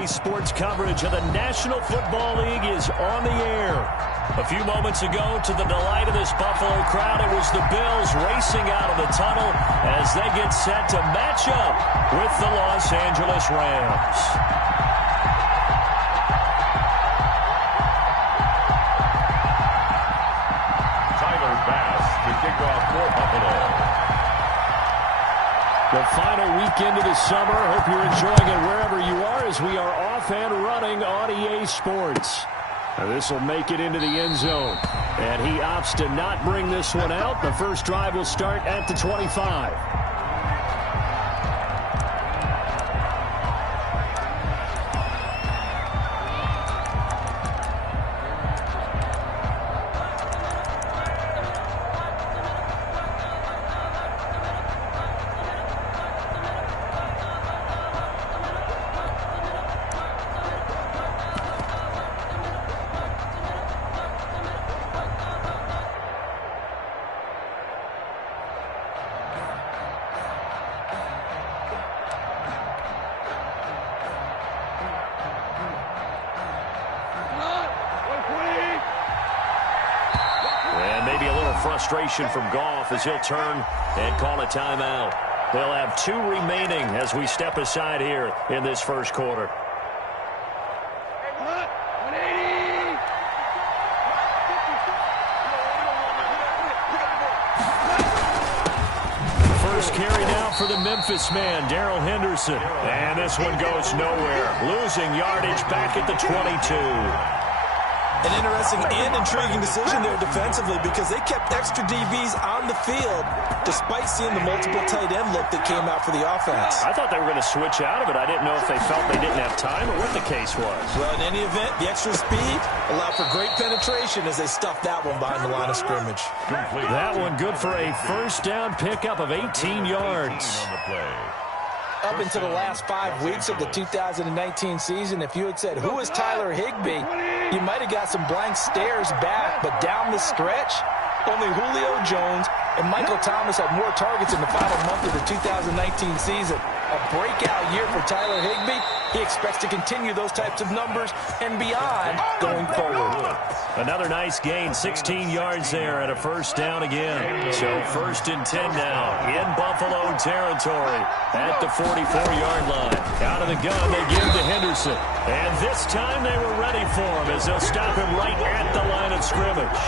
EA Sports coverage of the National Football League is on the air. A few moments ago, to the delight of this Buffalo crowd, it was the Bills racing out of the tunnel as they get set to match up with the Los Angeles Rams. To kick off for Buffalo. The final weekend of the summer. Hope you're enjoying it wherever you are as we are off and running on EA Sports. This will make it into the end zone. And he opts to not bring this one out. The first drive will start at the 25. Frustration from Goff as he'll turn and call a timeout. They'll have 2 remaining as we step aside here in this first quarter. First carry now for the Memphis man, Darrell Henderson. And this one goes nowhere. Losing yardage back at the 22. An interesting and intriguing decision there defensively because they kept extra DBs on the field despite seeing the multiple tight end look that came out for the offense. I thought they were going to switch out of it. I didn't know if they felt they didn't have time or what the case was. Well, in any event, the extra speed allowed for great penetration as they stuffed that one behind the line of scrimmage. That one good for a first down pickup of 18 yards. Up into the last 5 weeks of the 2019 season, if you had said, who is Tyler Higbee, you might have got some blank stares back. But down the stretch, only Julio Jones and Michael Thomas had more targets in the final month of the 2019 season. A breakout year for Tyler Higbee. He expects to continue those types of numbers and beyond going forward. Another nice gain, 16 yards there and a first down again. So 1st and 10 now in Buffalo territory at the 44-yard line. Out of the gun, they give to Henderson. And this time they were ready for him as they'll stop him right at the line of scrimmage.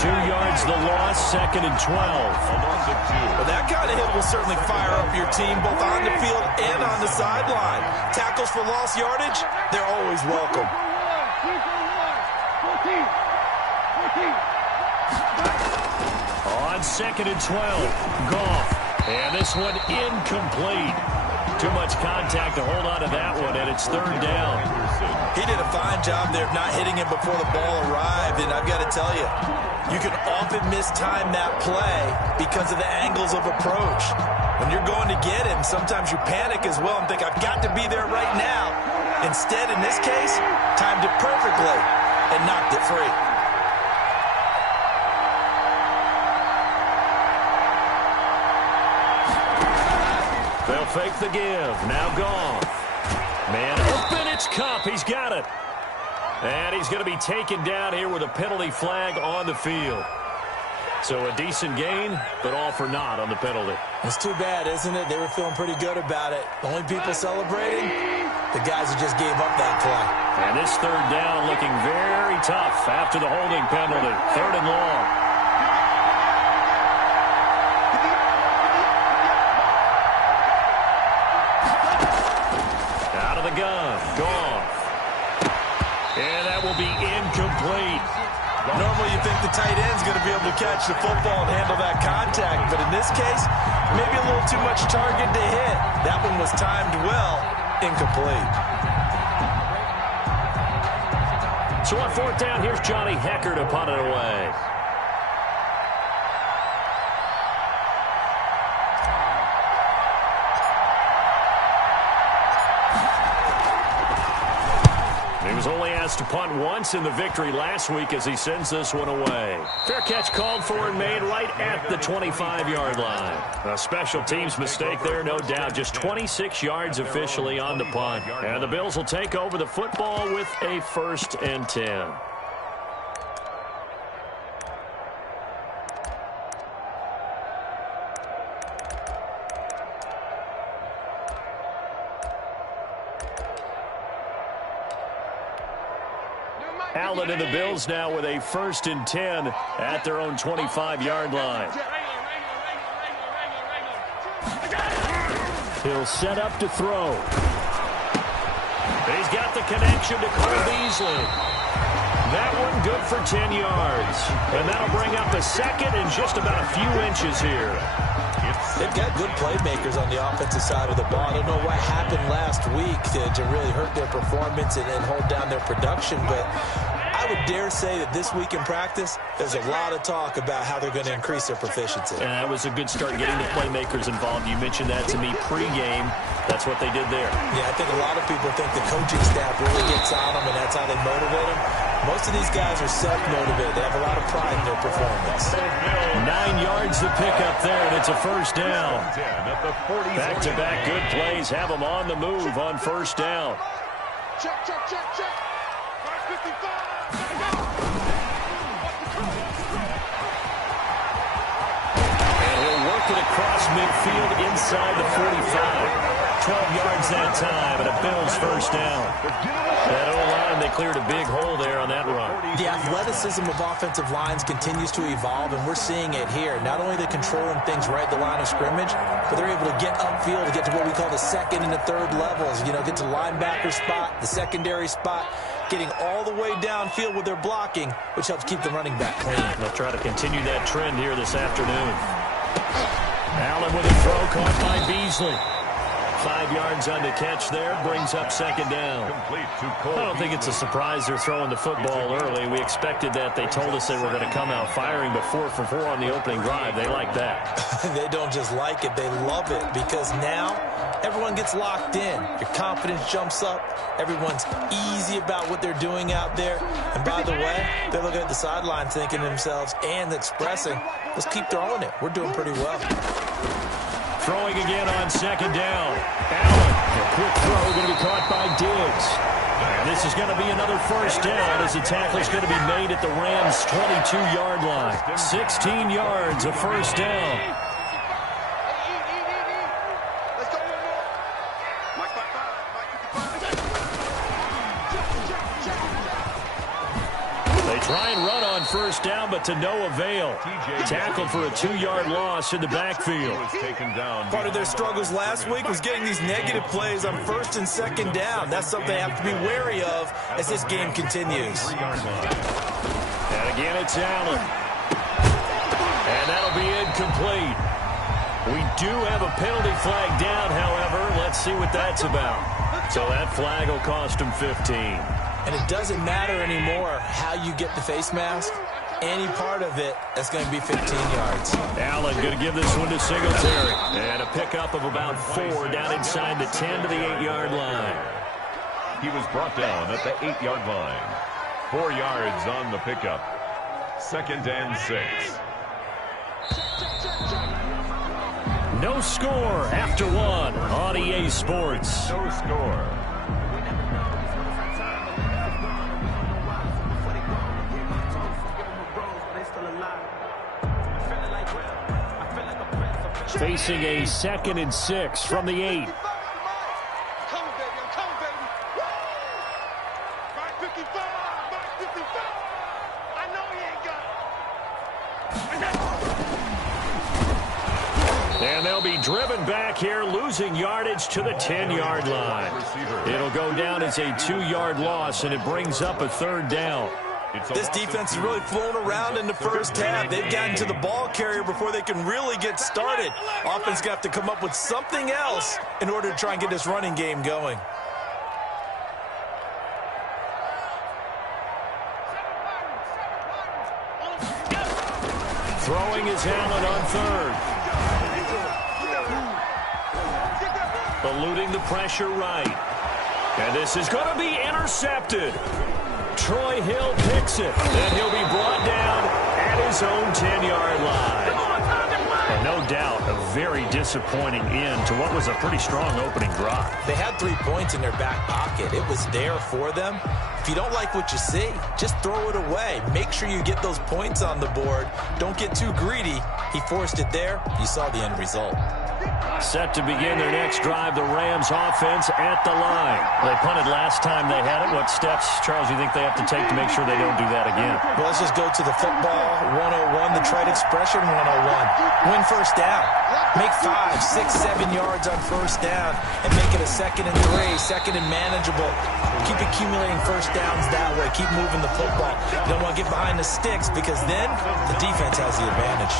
2 yards the loss, 2nd and 12. Well, that kind of hit will certainly fire up your team both on the field and on the sideline. Tackles for lost yardage, they're always welcome. On 2nd and 12, Goff. And this one incomplete. Too much contact to hold on to that one, and it's 3rd down. He did a fine job there of not hitting him before the ball arrived, and I've got to tell you, you can often mistime that play because of the angles of approach. When you're going to get him, sometimes you panic as well and think, I've got to be there right now. Instead, in this case, timed it perfectly and knocked it free. They'll fake the give. Now Goff. Man open, it's Kupp. He's got it. And he's going to be taken down here with a penalty flag on the field. So a decent gain, but all for naught on the penalty. It's too bad, isn't it? They were feeling pretty good about it. The only people celebrating, the guys who just gave up that play. And this 3rd down looking very tough after the holding penalty. 3rd and long. Out of the gun. Goff. And that will be incomplete. Normally you think the tight end's going to be able to catch the football and handle that contact, but in this case, maybe a little too much target to hit. That one was timed well, incomplete. So on 4th down, here's Johnny Hekker to punt it away. Was only asked to punt once in the victory last week as he sends this one away. Fair catch called for and made right at the 25-yard line. A special teams mistake there, no doubt. Just 26 yards officially on the punt. And the Bills will take over the football with a 1st and 10. Allen and the Bills now with a 1st and 10 at their own 25-yard line. He'll set up to throw. He's got the connection to Cole Beasley. That one good for 10 yards. And that'll bring up a 2nd and just about a few inches here. They've got good playmakers on the offensive side of the ball. I don't know what happened last week to really hurt their performance and hold down their production, but I would dare say that this week in practice, there's a lot of talk about how they're going to increase their proficiency. And that was a good start getting the playmakers involved. You mentioned that to me pregame. That's what they did there. Yeah, I think a lot of people think the coaching staff really gets on them, and that's how they motivate them. Most of these guys are self-motivated. They have a lot of pride in their performance. 9 yards to pick up there, and it's a 1st down. Back-to-back good plays have them on the move on 1st down. Check. 55. And he'll work it across midfield inside the 45. 12 yards that time, and a Bills 1st down. That O-line, they cleared a big hole there on that run. The athleticism of offensive lines continues to evolve, and we're seeing it here. Not only are they controlling things right at the line of scrimmage, but they're able to get upfield to get to what we call the 2nd and the 3rd levels. You know, get to the linebacker spot, the secondary spot, getting all the way downfield with their blocking, which helps keep the running back clean. They'll try to continue that trend here this afternoon. Allen with a throw caught by Beasley. 5 yards on the catch there, brings up 2nd down. I don't think it's a surprise they're throwing the football early. We expected that. They told us they were going to come out firing, but 4 for 4 on the opening drive. They like that. They don't just like it, they love it, because now everyone gets locked in. Your confidence jumps up. Everyone's easy about what they're doing out there. And by the way, they're looking at the sideline thinking to themselves and expressing, let's keep throwing it. We're doing pretty well. Throwing again on 2nd down. Allen, a quick throw going to be caught by Diggs. And this is going to be another 1st down as the tackle is going to be made at the Rams' 22-yard line. 16 yards, a 1st down. They try and run on 1st down, but to no avail. Tackled for a 2-yard loss in the backfield. Part of their struggles last week was getting these negative plays on 1st and 2nd down. That's something they have to be wary of as this game continues. And again, it's Allen. And that'll be incomplete. We do have a penalty flag down, however. Let's see what that's about. So that flag will cost him 15. And it doesn't matter anymore how you get the face mask. Any part of it, that's going to be 15 yards. Allen going to give this one to Singletary. And a pickup of about 4 down inside the 10 to the 8-yard line. He was brought down at the 8-yard line. 4 yards on the pickup. 2nd and 6. No score after 1 on EA Sports. No score. Facing a 2nd and 6 from the 8. And they'll be driven back here, losing yardage to the 10-yard line. It'll go down as a 2-yard loss, and it brings up a 3rd down. This defense has really flown around in the first half. They've gotten to the ball carrier before they can really get started. Offense going to have to come up with something else in order to try and get this running game going. Throwing is Allen on 3rd. Eluding the pressure right. And this is going to be intercepted. Troy Hill picks it. And he'll be brought down at his own 10-yard line. And no doubt, a very disappointing end to what was a pretty strong opening drive. They had 3 points in their back pocket. It was there for them. If you don't like what you see, just throw it away. Make sure you get those points on the board. Don't get too greedy. He forced it there. You saw the end result. Set to begin their next drive, the Rams offense at the line. They punted last time they had it. What steps, Charles, do you think they have to take to make sure they don't do that again? Well, let's just go to the football 101, the trade expression 101. Win first down. Make 5, 6, 7 yards on first down and make it a 2nd and 3, 2nd and manageable. Keep accumulating first downs that way. Keep moving the football. You don't want to get behind the sticks because then the defense has the advantage.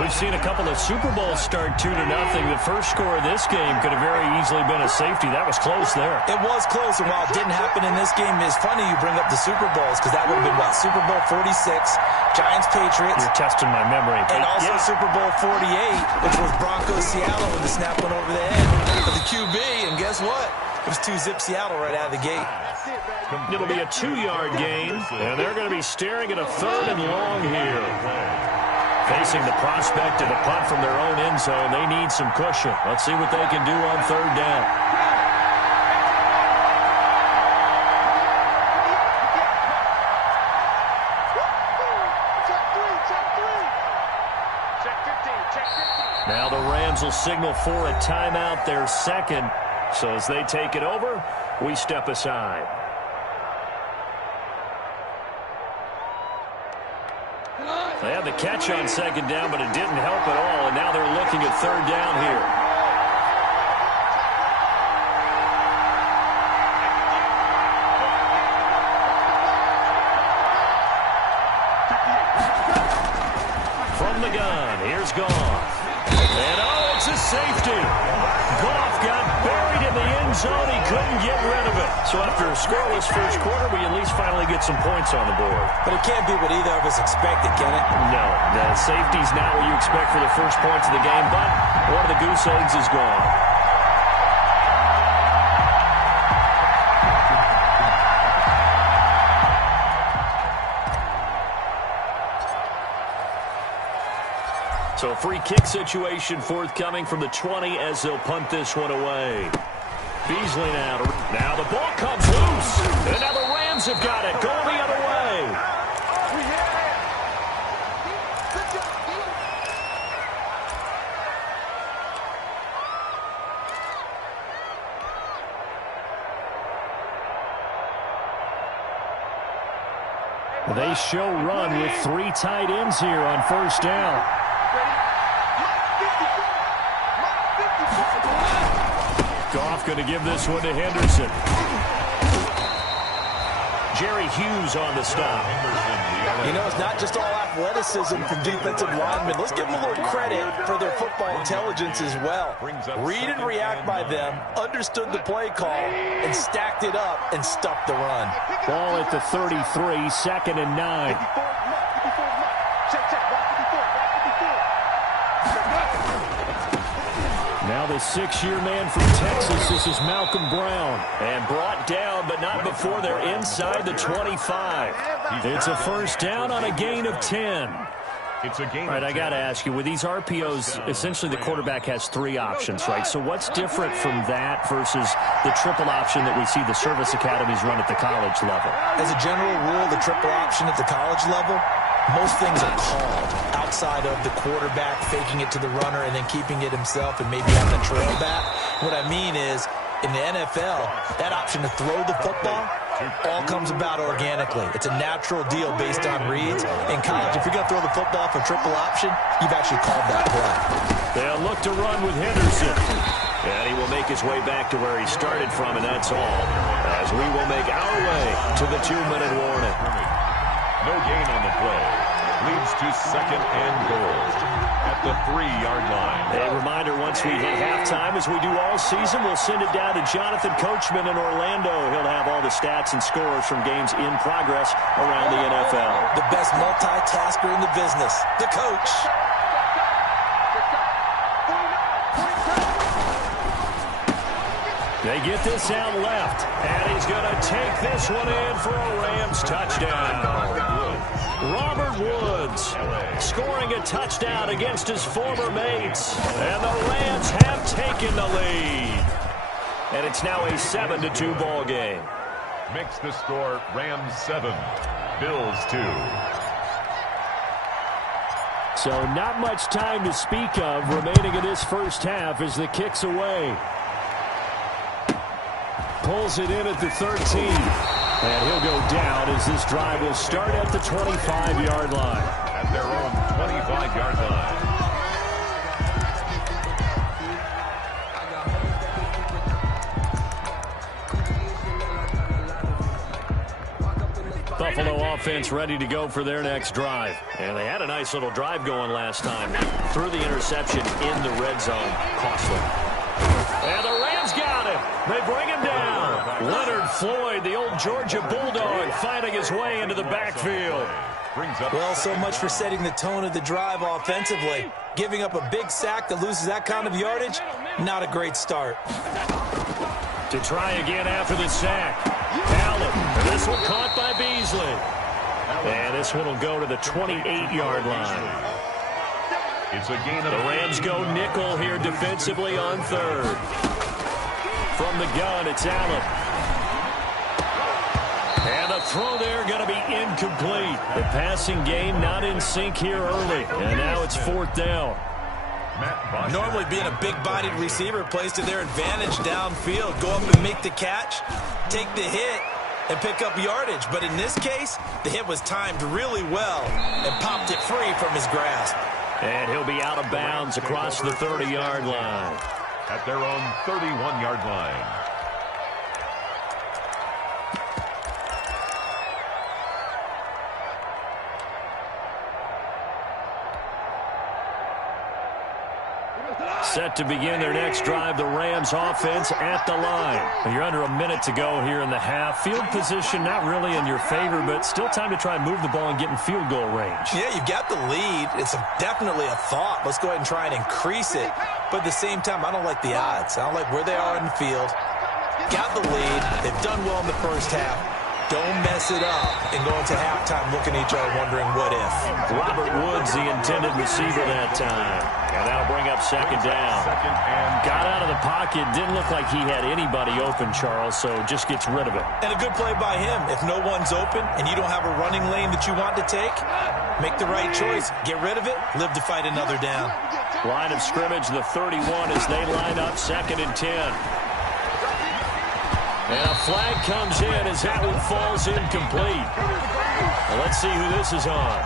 We've seen a couple of Super Bowls start 2-0. The first score of this game could have very easily been a safety. That was close there. It was close, and while it didn't happen in this game, it's funny you bring up the Super Bowls because that would have been, what, Super Bowl 46, Giants-Patriots. You're testing my memory. And also Super Bowl 48, which was Broncos-Seattle when the snap went over the head of the QB, and guess what? It was 2-zip Seattle right out of the gate. It'll be a 2-yard gain, and they're going to be staring at a 3rd and long here. Facing the prospect of a punt from their own end zone, they need some cushion. Let's see what they can do on 3rd down. Now the Rams will signal for a timeout, their 2nd. So as they take it over, we step aside. They had the catch on 2nd down, but it didn't help at all, and now they're looking at 3rd down here. From the gun, here's Goff. And oh, it's a safety. Goff got buried in the end zone. He couldn't get rid of it. So after a scoreless first quarter, we at least finally get some points on the board. But it can't be what either of us expected, can it? No, the safety's not what you expect for the first points of the game, but one of the goose eggs is gone. So a free kick situation forthcoming from the 20 as they'll punt this one away. Beasley now. Now the ball comes loose. And now the Rams have got it. Going the other way. They show run with 3 tight ends here on first down. Goff going to give this one to Henderson. Jerry Hughes on the stop. You know, it's not just all athleticism from defensive linemen. Let's give them a little credit for their football intelligence as well. Read and react by them, understood the play call, and stacked it up and stuffed the run. Ball at the 33, 2nd and 9. Now the 6-year man from Texas, this is Malcolm Brown. And brought down, but not before they're inside the 25. It's a first down on a gain of 10. It's a game. All right, I got to ask you, with these RPOs, essentially the quarterback has 3 options, right? So what's different from that versus the triple option that we see the service academies run at the college level? As a general rule, the triple option at the college level, most things are called outside of the quarterback faking it to the runner and then keeping it himself and maybe having a trail back. What I mean is, in the NFL, that option to throw the football all comes about organically. It's a natural deal based on reads. In college, if you're going to throw the football for triple option, you've actually called that play. They'll look to run with Henderson. And he will make his way back to where he started from, and that's all. As we will make our way to the 2-minute warning. No gain on the play. Leads to 2nd and goal at the 3-yard line. A reminder, once we hit halftime, as we do all season, we'll send it down to Jonathan Coachman in Orlando. He'll have all the stats and scores from games in progress around the NFL. The best multitasker in the business, the coach. They get this out left, and he's going to take this one in for a Rams touchdown. Robert Woods scoring a touchdown against his former mates, and the Rams have taken the lead. And it's now a 7-2 ball game. Makes the score Rams 7, Bills 2. So not much time to speak of remaining in this first half as the kick's away. Pulls it in at the 13. And he'll go down as this drive will start at the 25-yard line. At their own 25-yard line. Buffalo offense ready to go for their next drive. And they had a nice little drive going last time. Threw the interception in the red zone. Costly. And the Rams got him. They bring him down. Leonard Floyd, the old Georgia Bulldog, fighting his way into the backfield. Well, so much for setting the tone of the drive offensively. Giving up a big sack that loses that kind of yardage, not a great start. To try again after the sack. Allen. This one caught by Beasley. And this one will go to the 28-yard line. It's a gain of the Rams go nickel here defensively on third. From the gun, it's Allen. And the throw there going to be incomplete. The passing game not in sync here early. And now it's fourth down. Normally being a big-bodied receiver plays to their advantage downfield. Go up and make the catch, take the hit, and pick up yardage. But in this case, the hit was timed really well and popped it free from his grasp. And he'll be out of bounds across the 30-yard line. At their own 31-yard line. Set to begin their next drive, the Rams offense at the line. You're under a minute to go here in the half. Field position not really in your favor, but still time to try and move the ball and get in field goal range. Yeah, you've got the lead. It's definitely a thought. Let's go ahead and try and increase it. But at the same time, I don't like the odds. I don't like where they are in the field. Got the lead. They've done well in the first half. Don't mess it up and go into halftime looking at each other wondering what if. Robert Woods, the intended receiver that time. And that'll bring up second down. Got out of the pocket. Didn't look like he had anybody open, Charles, so just gets rid of it. And a good play by him. If no one's open and you don't have a running lane that you want to take, make the right choice. Get rid of it. Live to fight another down. Line of scrimmage, the 31 as they line up second and 10. And a flag comes in as that one falls incomplete. Well, let's see who this is on.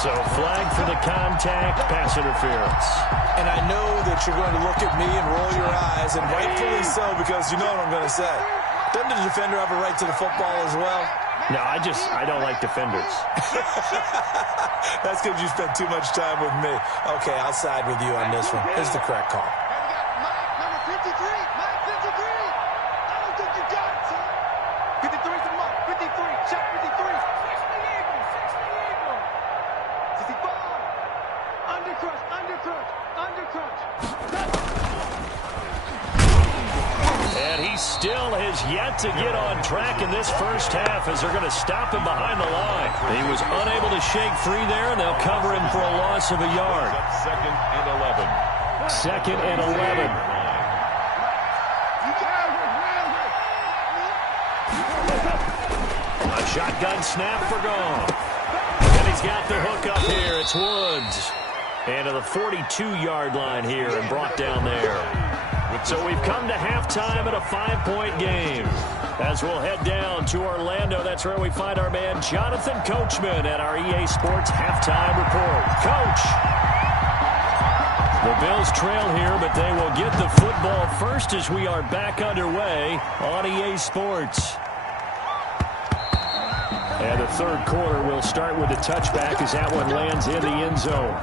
So flag for the contact, pass interference. And I know that you're going to look at me and roll your eyes, and rightfully so, because you know what I'm going to say. Doesn't the defender have a right to the football as well? No, I don't like defenders. That's because you spent too much time with me. Okay, I'll side with you on this one. Here's the correct call. And he still has yet to get on track in this first half as they're going to stop him behind the line. He was unable to shake free there, and they'll cover him for a loss of a yard. Second and 11. Second and 11. A shotgun snap for Gone. And he's got the hook up here. It's Woods. And to the 42-yard line here and brought down there. So we've come to halftime at a 5-point game. As we'll head down to Orlando, that's where we find our man Jonathan Coachman at our EA Sports Halftime Report. Coach! The Bills trail here, but they will get the football first as we are back underway on EA Sports. And the third quarter will start with a touchback as that one lands in the end zone.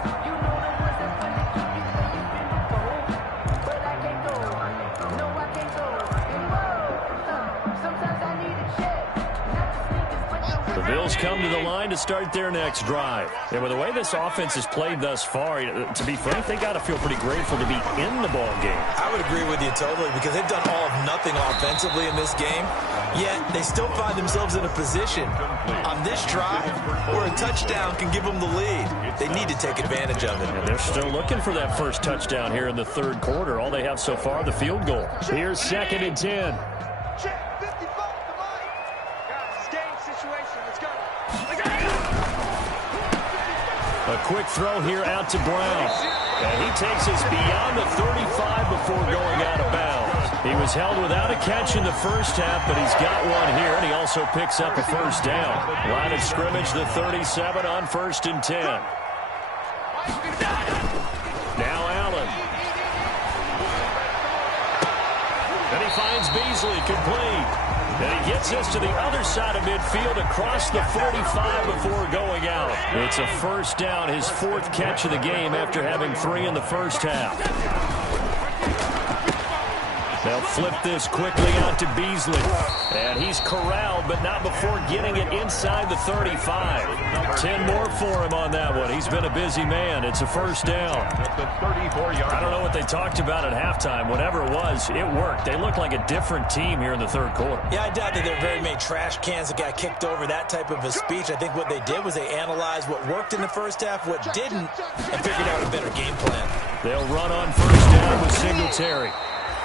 Bills come to the line to start their next drive. And with the way this offense has played thus far, to be frank, they got to feel pretty grateful to be in the ball game. I would agree with you totally because they've done all of nothing offensively in this game, yet they still find themselves in a position on this drive where a touchdown can give them the lead. They need to take advantage of it. And they're still looking for that first touchdown here in the third quarter. All they have so far, the field goal. Here's 2nd and 10. A quick throw here out to Brown. And he takes us beyond the 35 before going out of bounds. He was held without a catch in the first half, but he's got one here, and he also picks up a first down. Line of scrimmage, the 37 on 1st and 10. Now Allen. And he finds Beasley complete. And he gets us to the other side of midfield across the 45 before going out. It's a first down, his 4th catch of the game after having 3 in the first half. They'll flip this quickly out to Beasley. And he's corralled, but not before getting it inside the 35. 10 more for him on that one. He's been a busy man. It's a first down. I don't know what they talked about at halftime. Whatever it was, it worked. They looked like a different team here in the third quarter. Yeah, I doubt that there were very many trash cans that got kicked over, that type of a speech. I think what they did was they analyzed what worked in the first half, what didn't, and figured out a better game plan. They'll run on first down with Singletary.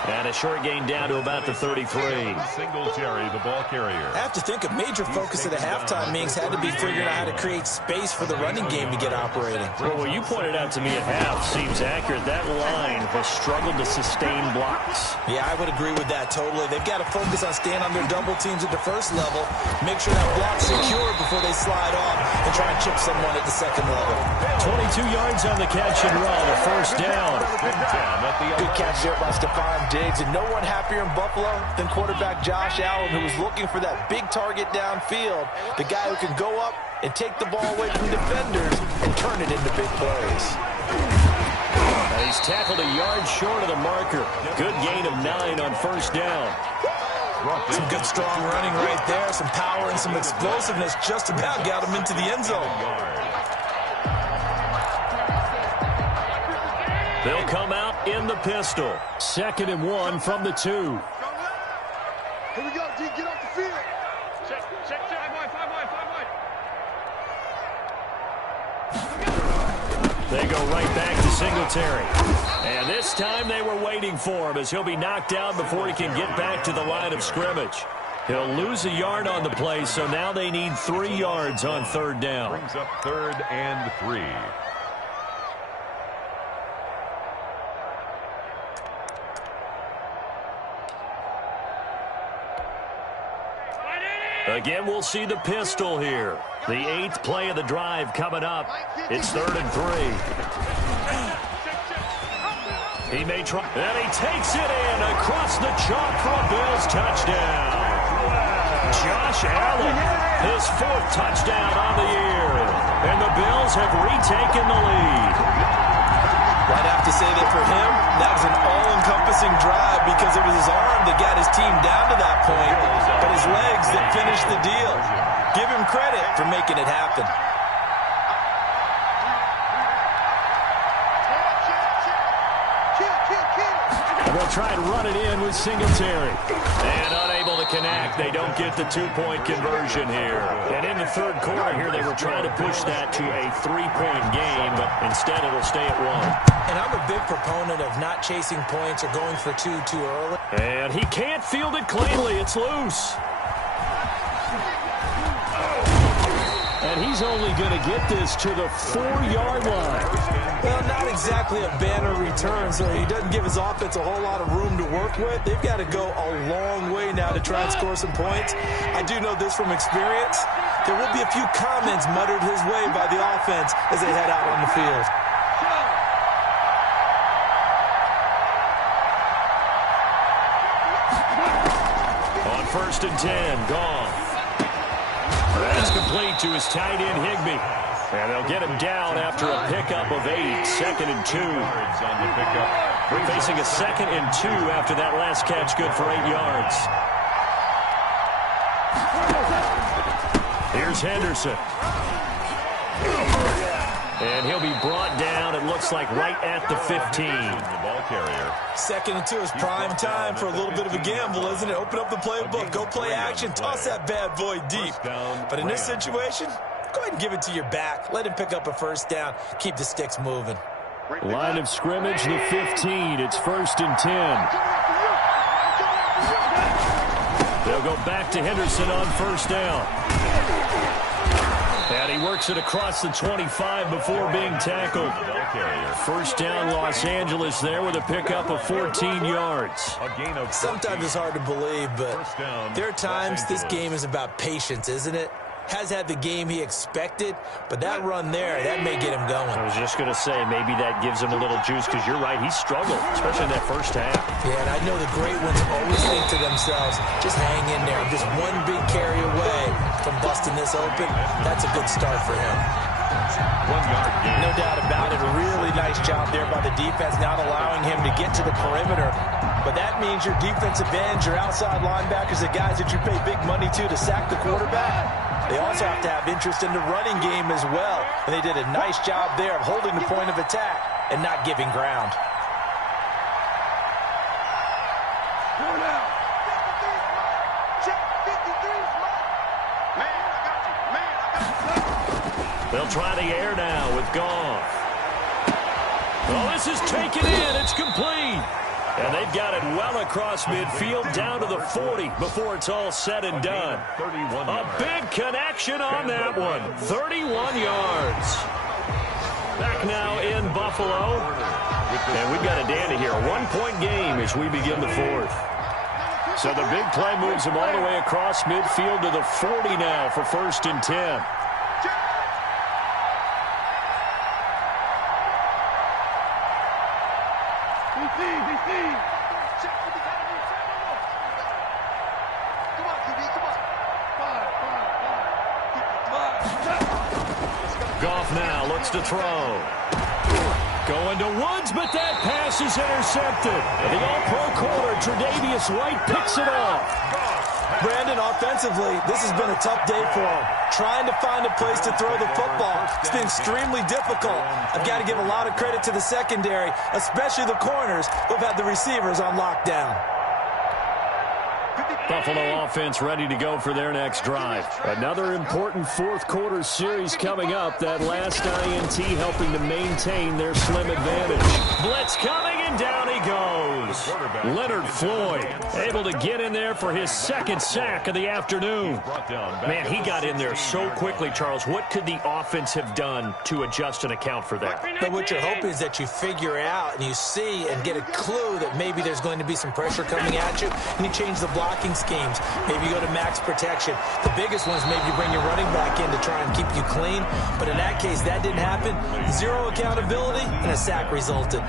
And a short gain down to about the 33. Singletary, the ball carrier. I have to think a major focus of the halftime meetings had to be figuring out how to create space for the running game to get operating. Well, what you pointed out to me at half seems accurate. That line has struggled to sustain blocks. Yeah, I would agree with that totally. They've got to focus on staying on their double teams at the first level, make sure that block's secure before they slide off and try and chip someone at the second level. 22 yards on the catch and run, a first down. Good catch there by Stephon Diggs, and no one happier in Buffalo than quarterback Josh Allen, who was looking for that big target downfield, the guy who can go up and take the ball away from defenders and turn it into big plays. And he's tackled a yard short of the marker. Good gain of 9 on first down. Some good strong running right there, some power and some explosiveness just about got him into the end zone. They'll come out in the pistol. 2nd and 1 from the 2. Here we go, D. Get off the field. Check. 5 wide. They go right back to Singletary. And this time they were waiting for him as he'll be knocked down before he can get back to the line of scrimmage. He'll lose a yard on the play, so now they need 3 yards on 3rd down. Brings up 3rd and 3. Again, we'll see the pistol here. The 8th play of the drive coming up. It's 3rd and 3. He may try, and he takes it in across the chalk for a Bills touchdown. Josh Allen, his 4th touchdown on the year. And the Bills have retaken the lead. I'd have to say that for him, that was an all-encompassing drive because it was his arm that got his team down to that point, but his legs that finished the deal. Give him credit for making it happen. They'll try and run it in with Singletary. And unable to connect. They don't get the 2-point conversion here. And in the third quarter here, they were trying to push that to a 3-point game, but instead it'll stay at 1. And I'm a big proponent of not chasing points or going for 2 too early. And he can't field it cleanly. It's loose. And he's only going to get this to the 4-yard line. Well, not exactly a banner return, so he doesn't give his offense a whole lot of room to work with. They've got to go a long way now to try and score some points. I do know this from experience. There will be a few comments muttered his way by the offense as they head out on the field. On 1st and 10, gone. That's complete to his tight end, Higbee. And they'll get him down after a pickup of 8. 2nd and 2. On the pickup. We're facing a 2nd and 2 after that last catch, good for 8 yards. Here's Henderson. And he'll be brought down, it looks like, right at the 15. The ball carrier. 2nd and 2 is prime time for a little bit of a gamble, isn't it? Open up the playbook, go play action, toss that bad boy deep. But in this situation, go ahead and give it to your back. Let him pick up a first down. Keep the sticks moving. Line of scrimmage, the 15. It's 1st and 10. They'll go back to Henderson on 1st down. And he works it across the 25 before being tackled. 1st down, Los Angeles there with a pickup of 14 yards. Sometimes it's hard to believe, but there are times this game is about patience, isn't it? Has had the game he expected, but that run there, that may get him going. I was just going to say, maybe that gives him a little juice, because you're right, he struggled, especially in that first half. Yeah, and I know the great ones always think to themselves, just hang in there. I'm just one big carry away from busting this open. That's a good start for him. 1 yard gain. No doubt about it. A really nice job there by the defense, not allowing him to get to the perimeter. But that means your defensive ends, your outside linebackers, the guys that you pay big money to sack the quarterback, they also have to have interest in the running game as well. And they did a nice job there of holding the point of attack and not giving ground. They'll try the air now with Goff. Well, this is taken in. It's complete. And they've got it well across midfield down to the 40 before it's all said and done. A big connection on that one. 31 yards. Back now in Buffalo. And we've got a dandy here. A 1-point game as we begin the 4th. So the big play moves them all the way across midfield to the 40 now for 1st and 10. Goff now looks to throw. Going to Woods, but that pass is intercepted. The all-pro corner, Tre'Davious White, picks it off. Brandon, offensively, this has been a tough day for him. Trying to find a place to throw the football. It's been extremely difficult. I've got to give a lot of credit to the secondary, especially the corners who've had the receivers on lockdown. Buffalo offense ready to go for their next drive. Another important 4th quarter series coming up. That last INT helping to maintain their slim advantage. Blitz coming, and down he goes. Leonard Floyd able to get in there for his 2nd sack of the afternoon. Man, he got in there so quickly, Charles. What could the offense have done to adjust and account for that? But what you're hoping is that you figure out and you see and get a clue that maybe there's going to be some pressure coming at you, and you change the blocking schemes. Maybe you go to max protection. The biggest one is maybe you bring your running back in to try and keep you clean. But in that case, that didn't happen. 0 accountability, and a sack resulted.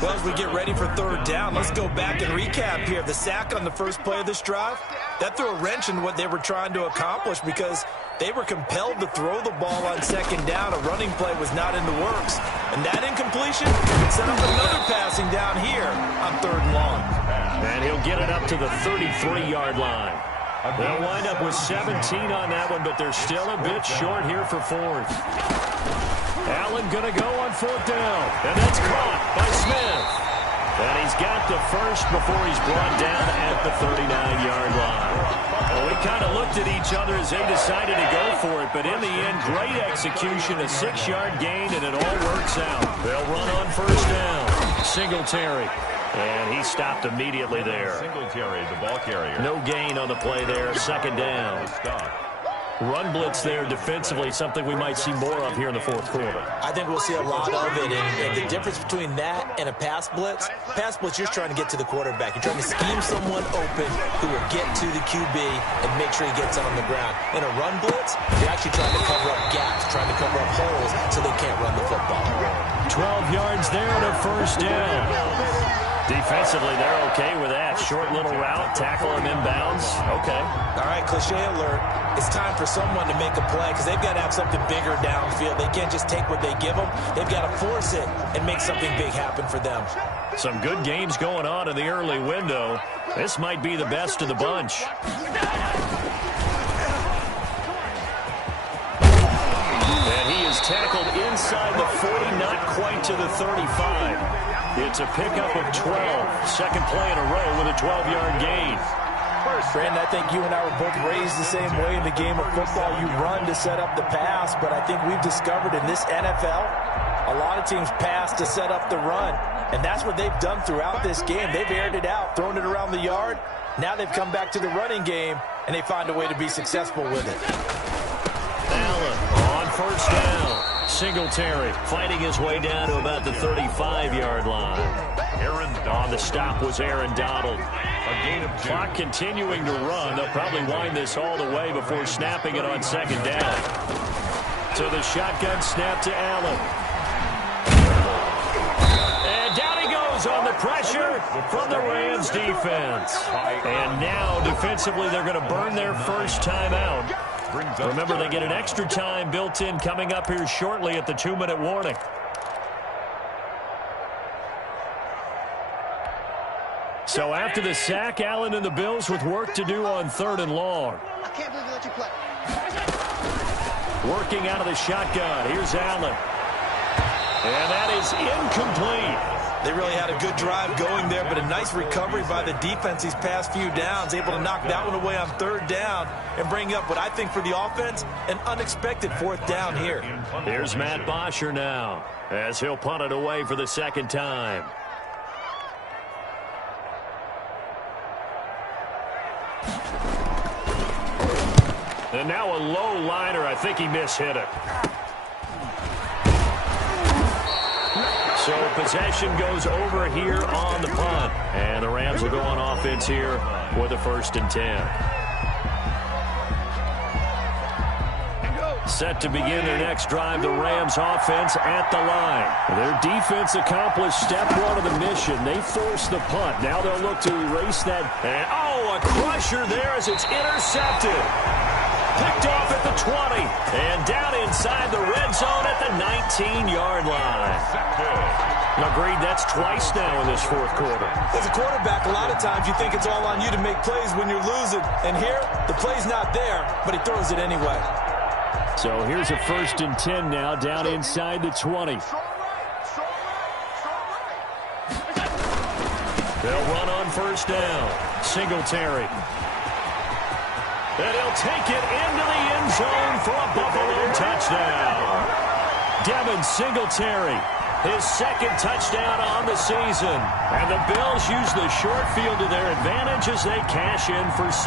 Well, as we get ready for 3rd down, let's go back and recap here. The sack on the first play of this drive, that threw a wrench in what they were trying to accomplish because they were compelled to throw the ball on 2nd down. A running play was not in the works. And that incompletion set up another passing down here on 3rd and long. And he'll get it up to the 33-yard line. They'll wind up with 17 on that one, but they're still a bit short here for 4th. Allen going to go on 4th down, and that's caught by Smith. And he's got the first before he's brought down at the 39-yard line. Well, we kind of looked at each other as they decided to go for it, but in the end, great execution, a 6-yard gain, and it all works out. They'll run on 1st down. Singletary. And he stopped immediately there. Singletary, the ball carrier. No gain on the play there. 2nd down. Run blitz there defensively, something we might see more of here in the 4th quarter. I think we'll see a lot of it. And the difference between that and a pass blitz, you're trying to get to the quarterback. You're trying to scheme someone open who will get to the QB and make sure he gets on the ground. In a run blitz, you're actually trying to cover up gaps, trying to cover up holes so they can't run the football. 12 yards there to 1st down. Defensively, they're okay with that. Short little route, tackle him inbounds. Okay. All right, cliche alert. It's time for someone to make a play because they've got to have something bigger downfield. They can't just take what they give them. They've got to force it and make something big happen for them. Some good games going on in the early window. This might be the best of the bunch. tackled inside the 40, not quite to the 35. It's a pickup of 12. Second play in a row with a 12-yard gain. Brandon, I think you and I were both raised the same way in the game of football. You run to set up the pass, but I think we've discovered in this NFL, a lot of teams pass to set up the run. And that's what they've done throughout this game. They've aired it out, thrown it around the yard. Now they've come back to the running game, and they find a way to be successful with it. Allen on first down. Singletary fighting his way down to about the 35-yard line. On the stop was Aaron Donald. A gain of 2. Clock continuing to run. They'll probably wind this all the way before snapping it on second down. So the shotgun snap to Allen. And down he goes on the pressure from the Rams defense. And now defensively they're going to burn their first time out. Remember, they get an extra time built in coming up here shortly at the 2-minute warning. So after the sack, Allen and the Bills with work to do on 3rd and long. I can't believe they let you play. Working out of the shotgun. Here's Allen. And that is incomplete. They really had a good drive going there, but a nice recovery by the defense these past few downs, able to knock that one away on 3rd down and bring up what I think for the offense, an unexpected 4th down here. Here's Matt Bosher now as he'll punt it away for the second time. And now a low liner. I think he mishit it. So possession goes over here on the punt. And the Rams will go on offense here with a 1st and 10. Set to begin their next drive, the Rams offense at the line. Their defense accomplished step 1 of the mission. They forced the punt. Now they'll look to erase that. And, a crusher there as it's intercepted. Picked off at the 20 and down inside the red zone at the 19-yard line. Agreed, that's twice now in this 4th quarter. As a quarterback, a lot of times you think it's all on you to make plays when you're losing. And here, the play's not there, but he throws it anyway. So here's a 1st and 10 now down inside the 20. They'll run on 1st down. Singletary. And he'll take it into the end zone for a Buffalo touchdown. Devin Singletary, his 2nd touchdown on the season. And the Bills use the short field to their advantage as they cash in for 6.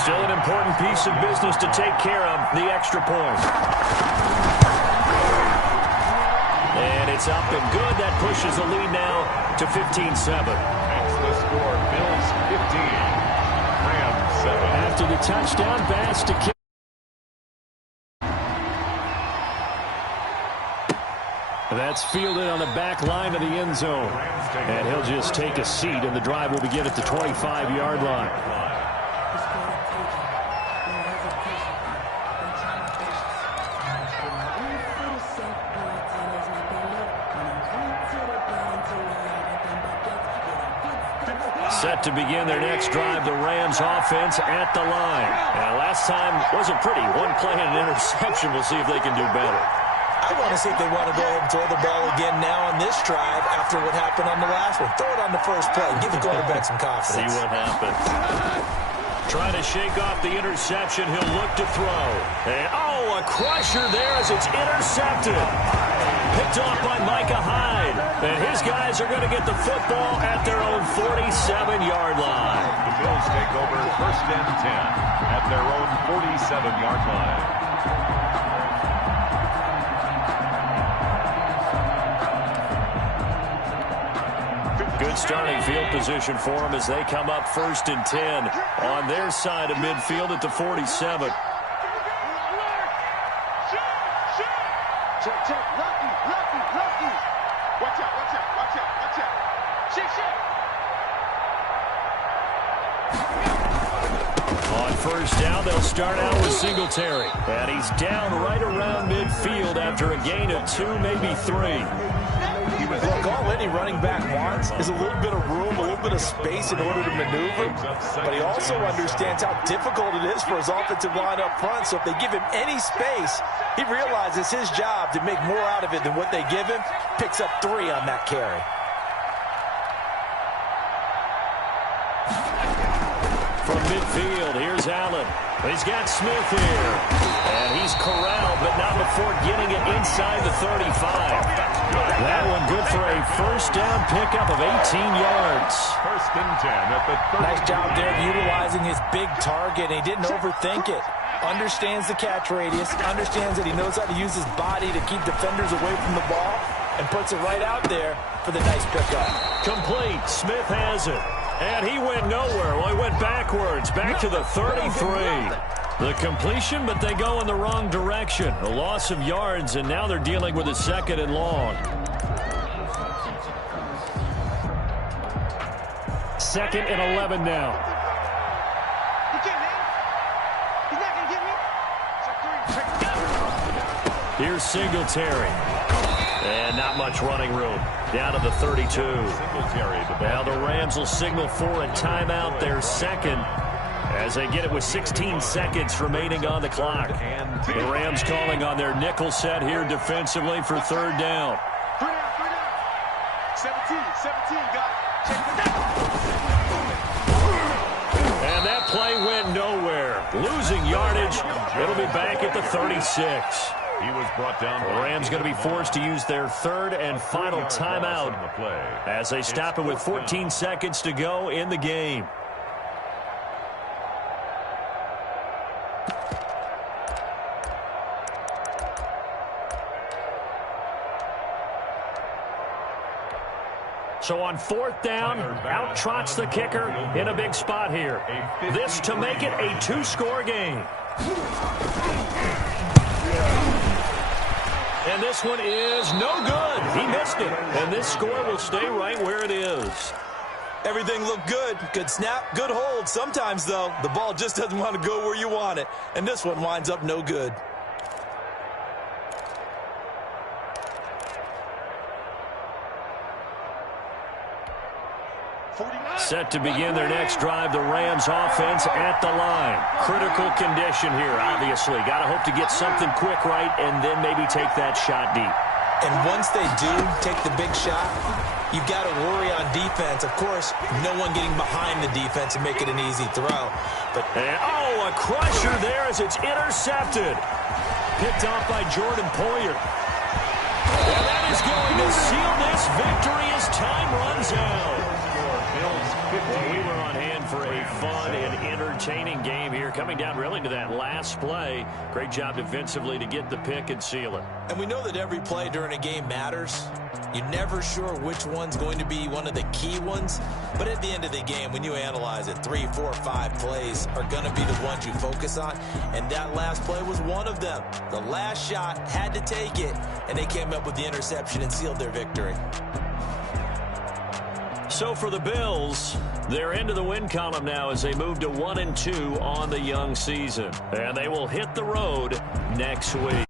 Still an important piece of business to take care of, the extra point. And it's up and good. That pushes the lead now to 15-7. That's the score. Bills 15. After the touchdown, Bass to kick. That's fielded on the back line of the end zone. And he'll just take a seat, and the drive will begin at the 25-yard line. Set to begin their next drive, the Rams offense at the line. And last time wasn't pretty. 1 play and an interception. We'll see if they can do better. I want to see if they want to go ahead and throw the ball again now on this drive after what happened on the last one. Throw it on the first play. Give the quarterback some confidence. See what happens. Trying to shake off the interception. He'll look to throw. And, a crusher there as it's intercepted. Picked off by Micah Hyde. And his guys are going to get the football at their own 47-yard line. The Bills take over 1st and 10 at their own 47-yard line. Good starting field position for them as they come up 1st and 10 on their side of midfield at the 47. Check, check. Lucky. Watch out. Check. On 1st down, they'll start out with Singletary. And he's down right around midfield after a gain of 2, maybe 3. Look, all it any running back wants is a little bit of room, a little bit of space in order to maneuver, but he also understands how difficult it is for his offensive line up front, so if they give him any space, he realizes his job to make more out of it than what they give him, picks up 3 on that carry. From midfield, here's Allen. He's got Smith here. And he's corralled, but not before getting it inside the 35. That one good for a first down pickup of 18 yards. First and 10 at the 30. Nice job there utilizing his big target. He didn't overthink it. Understands the catch radius, understands that he knows how to use his body to keep defenders away from the ball, and puts it right out there for the nice pickup. Complete. Smith has it. And he went nowhere. Well, he went backwards, back to the 33. The completion, but they go in the wrong direction. A loss of yards, and now they're dealing with a 2nd and long. 2nd and 11 now. Here's Singletary. And not much running room. Down to the 32. Now the Rams will signal for a timeout, their 2nd, as they get it with 16 seconds remaining on the clock. The Rams calling on their nickel set here defensively for 3rd down. 3 down. 17, got it. And that play went nowhere. Losing yardage. It'll be back at the 36. He was brought down. The Rams going to be forced to use their 3rd and final timeout as they stop it with 14 seconds to go in the game. So on 4th down, out trots the kicker in a big spot here. This to make it a 2-score game. And this one is no good. He missed it. And this score will stay right where it is. Everything looked good. Good snap, good hold. Sometimes, though, the ball just doesn't want to go where you want it. And this one winds up no good. Set to begin their next drive, the Rams offense at the line. Critical condition here, obviously. Got to hope to get something quick right and then maybe take that shot deep. And once they do take the big shot, you've got to worry on defense. Of course, no one getting behind the defense and make it an easy throw. But a crusher there as it's intercepted. Picked off by Jordan Poyer. And that is going to seal this victory as time runs out. Well, we were on hand for a fun and entertaining game here, coming down really to that last play. Great job defensively to get the pick and seal it. And we know that every play during a game matters. You're never sure which one's going to be one of the key ones. But at the end of the game, when you analyze it, 3, 4, 5 plays are going to be the ones you focus on. And that last play was one of them. The last shot had to take it, and they came up with the interception and sealed their victory. So for the Bills, they're into the win column now as they move to 1-2 on the young season. And they will hit the road next week.